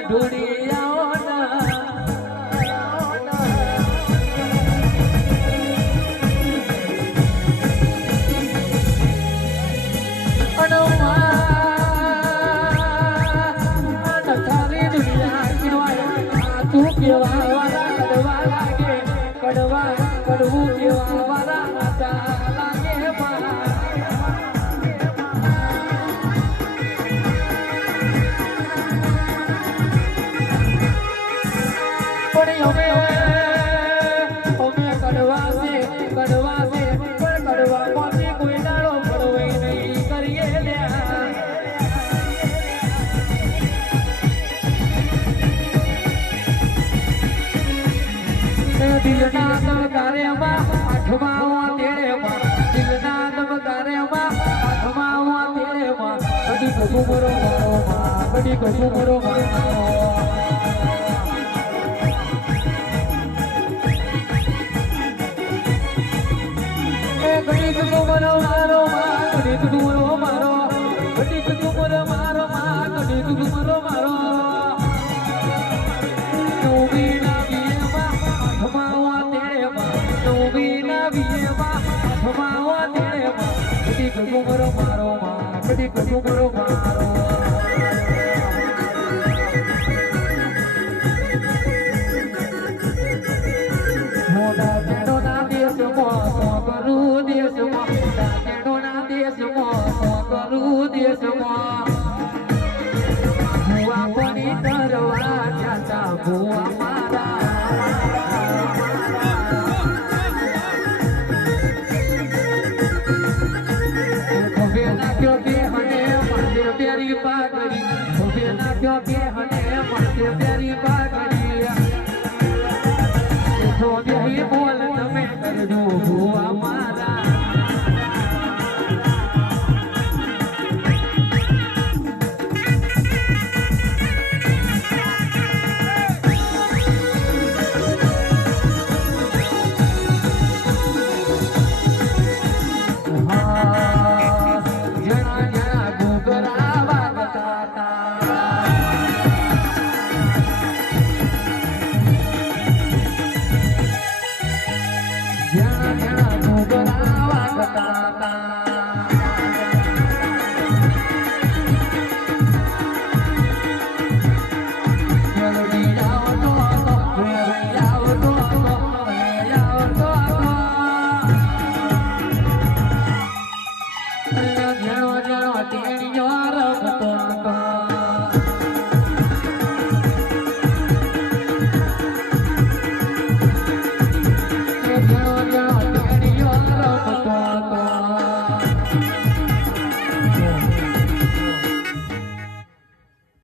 ઢોળી આવો તું કેવા વાળા કડવા લાગે કડવું કેવા વાળા લાગે અમે કડવા છે પણ કડવા માંથી કોઈ દાડો પડવે નહીં કરીએ દિલના દમકારેમાં આઠમા તેરેમાં દિલના દમકારેમાં આઠમા તેરેમાં કડી કુમરો મારો માં કડી કુમરો મારો કડી કુમરો મારો માં કડી કુમરો મારો કડી કુમરો મારો માં કડી કુમરો મારો કુમરો મારો માં કદી કુમરો મારો મોટા તેડો ના દેશમાં સો કરું દેશમાં મોટા તેડો ના દેશમાં સો કરું દેશમાં ભુવા કોની કરવા જાતા ભુવા મારા प्यारी पागड़ी प्यारी